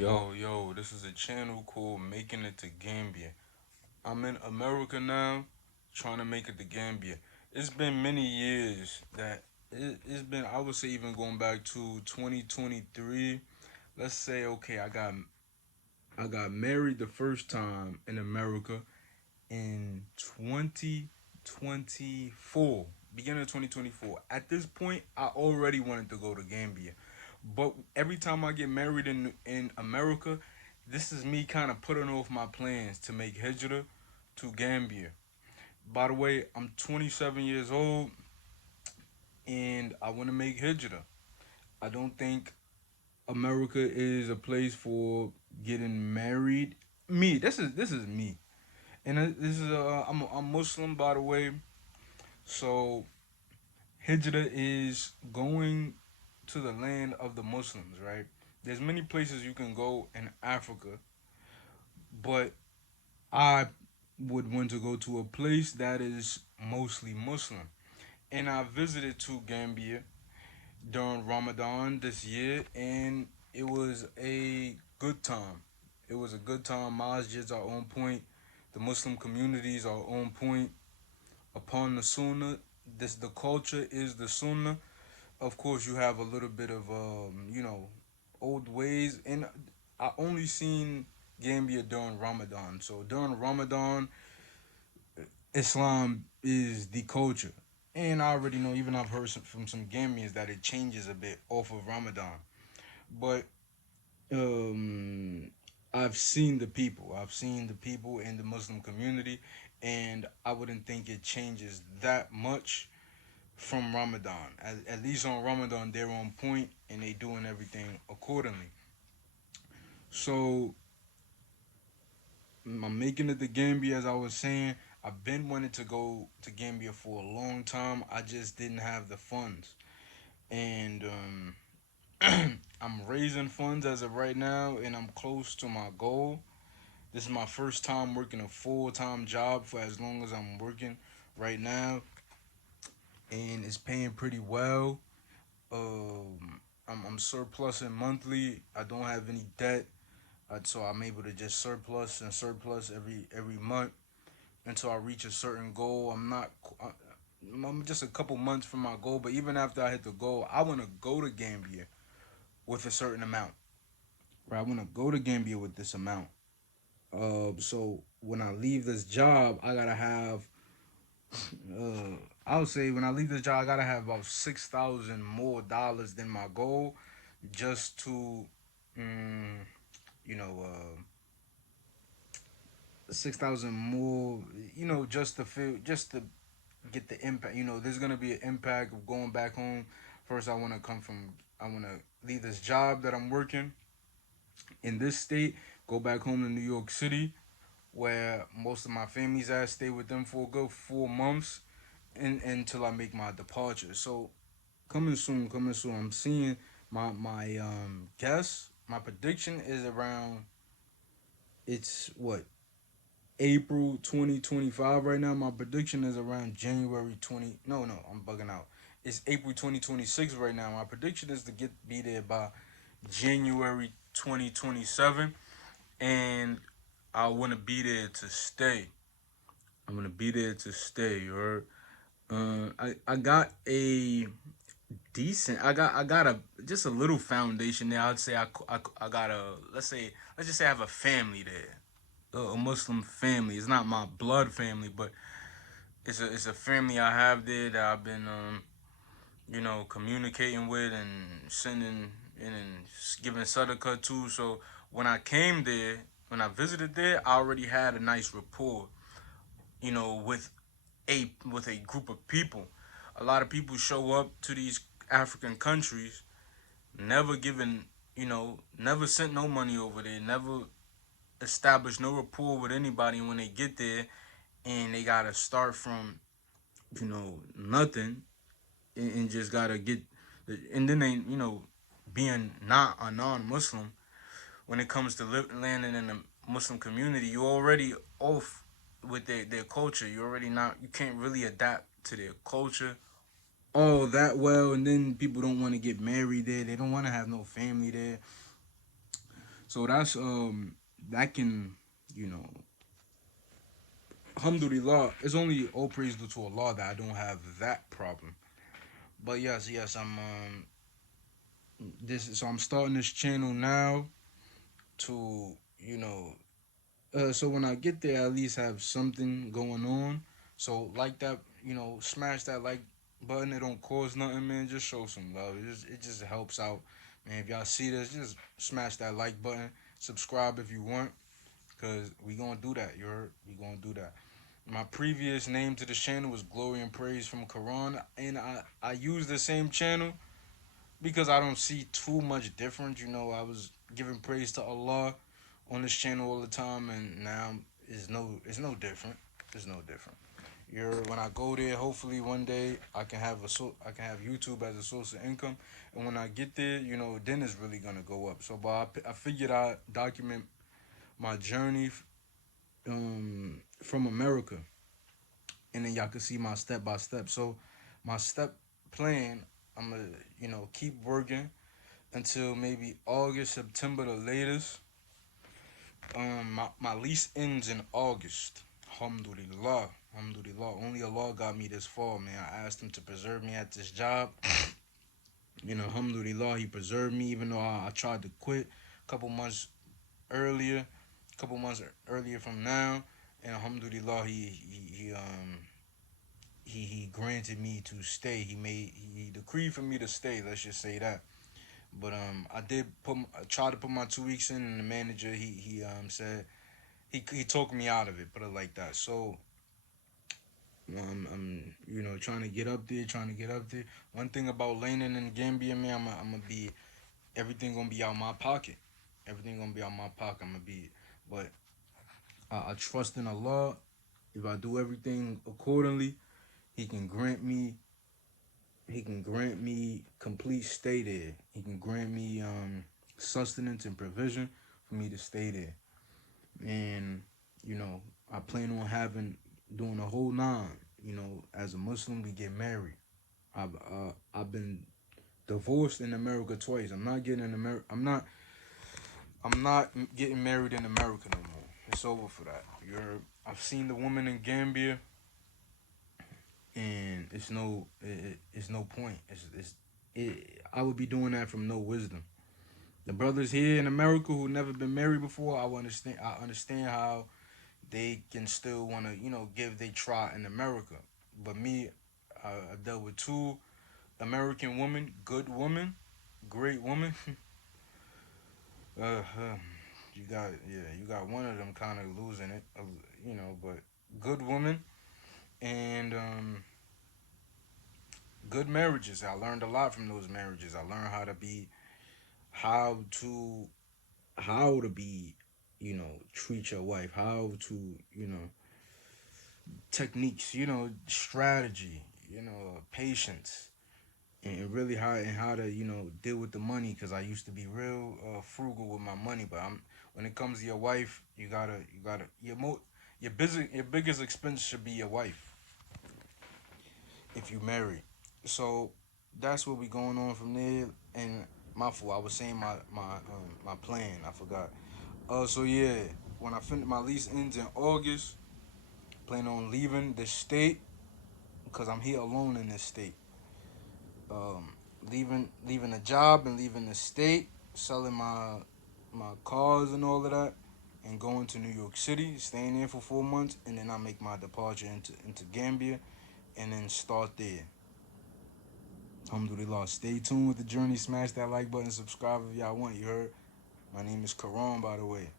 Yo, this is a channel called Making It to Gambia. I'm in America now, trying to make it to Gambia. It's been many years that it's been, I would say, even going back to 2023. Let's say, okay, I got married the first time in America in 2024, beginning of 2024. At this point, I already wanted to go to Gambia. But every time I get married in America, this is me kind of putting off my plans to make hijrah to Gambia. By the way, I'm 27 years old and I want to make hijrah. I don't think America is a place for getting married. This is me, and this is I'm Muslim, by the way. So hijrah is going to the land of the Muslims, right? There's many places you can go in Africa, but I would want to go to a place that is mostly Muslim. And I visited to Gambia during Ramadan this year, and it was a good time. It was a good time. Masjids are on point. The Muslim communities are on point. Upon the Sunnah, the culture is the Sunnah. Of course, you have a little bit of old ways, and I only seen Gambia during Ramadan. So during Ramadan, Islam is the culture. And I already know, even I've heard from some Gambians that it changes a bit off of Ramadan. But um, I've seen the people. I've seen the people in the Muslim community, and I wouldn't think it changes that much from Ramadan. At least on Ramadan, they're on point and they doing everything accordingly. So I'm making it to Gambia, as I was saying. I've been wanting to go to Gambia for a long time. I just didn't have the funds, and I'm raising funds as of right now, and I'm close to my goal. This is my first time working a full time job for as long as I'm working right now, and it's paying pretty well. I'm surplusing monthly. I don't have any debt, so I'm able to just surplus and surplus every month until I reach a certain goal. I'm just a couple months from my goal, but even after I hit the goal, I want to go to Gambia with a certain amount. Right, I want to go to Gambia with this amount. So when I leave this job, I gotta have. I would say when I leave this job, I gotta have about $6,000 more than my goal, just to, um, you know, 6,000 more. Just to feel, just to get the impact. There's gonna be an impact of going back home. First, I want to leave this job that I'm working in this state, go back home to New York City, where most of my family's at, stay with them for a good 4 months, until I make my departure. So coming soon, coming soon. I'm seeing my guess. My prediction is around, it's what, April 2025 right now. My prediction is around January 20. No, I'm bugging out. It's April 2026 right now. My prediction is to be there by January 2027, and I want to be there to stay. I'm gonna be there to stay. Or I got a decent. I got a just a little foundation there. I'd say I got a, let's just say I have a family there, a Muslim family. It's not my blood family, but it's a family I have there that I've been communicating with and sending and giving sadaqah to. So when I came there, when I visited there, I already had a nice rapport, with a group of people. A lot of people show up to these African countries, never given, never sent no money over there, never established no rapport with anybody. And when they get there, and they gotta start from, nothing, and just gotta get, and then they, being not a non-Muslim, when it comes to landing in the Muslim community, you already off with their culture. You can't really adapt to their culture all that well. And then people don't want to get married there. They don't want to have no family there. So that's that can, you know, alhamdulillah, it's only all praise due to Allah that I don't have that problem. But yes, I'm starting this channel now to, you know, so when I get there, I at least have something going on. So like that, smash that like button. It don't cost nothing, man. Just show some love. It just helps out, man. If y'all see this, just smash that like button. Subscribe if you want, cause we gonna do that. You heard? We gonna do that. My previous name to the channel was Glory and Praise from Quran, and I use the same channel because I don't see too much difference. I was giving praise to Allah on this channel all the time, and now it's no different. It's no different. When I go there, hopefully one day I can have YouTube as a source of income, and when I get there, then it's really gonna go up. So, but I figured I document my journey from America, and then y'all can see my step by step. So, my step plan, I'm gonna keep working until maybe August, September, the latest. My lease ends in August. Alhamdulillah. Alhamdulillah. Only Allah got me this far, man. I asked him to preserve me at this job. Alhamdulillah, he preserved me even though I tried to quit a earlier, couple months earlier from now. And alhamdulillah, he granted me to stay. He decreed for me to stay. Let's just say that. But I did try to put my 2 weeks in, and the manager said he talked me out of it. Put it like that. So I'm trying to get up there, trying to get up there. One thing about landing in Gambia, man, I'm gonna be everything gonna be out my pocket. Everything gonna be out my pocket. I'm gonna be, but I trust in Allah. If I do everything accordingly, He can grant me. He can grant me complete stay there. He can grant me sustenance and provision for me to stay there. And you know, I plan on doing a whole nine. As a Muslim, we get married. I've been divorced in America twice. I'm not getting in America. I'm not getting married in America no more. It's over for that. I've seen the woman in Gambia, and it's no point. I would be doing that from no wisdom. The brothers here in America who never been married before, I understand. I understand how they can still want to, give they try in America. But me, I dealt with two American women, good women, great women. uh, you got one of them kind of losing it, but good woman and good marriages. I learned a lot from those marriages. I learned how to how to be, treat your wife, how to, techniques, strategy, patience, and really how to deal with the money. Because I used to be real frugal with my money, but when it comes to your wife, you gotta your biggest expense should be your wife if you marry. So that's what we going on from there. And my fault, I was saying my plan. I forgot. So yeah, when I finish my lease ends in August, plan on leaving the state because I'm here alone in this state. Um, leaving the job and leaving the state, selling my cars and all of that, and going to New York City, staying there for 4 months, and then I make my departure into Gambia, and then start there. Alhamdulillah. Stay tuned with the journey. Smash that like button. Subscribe if y'all want. You heard. My name is Karan, by the way.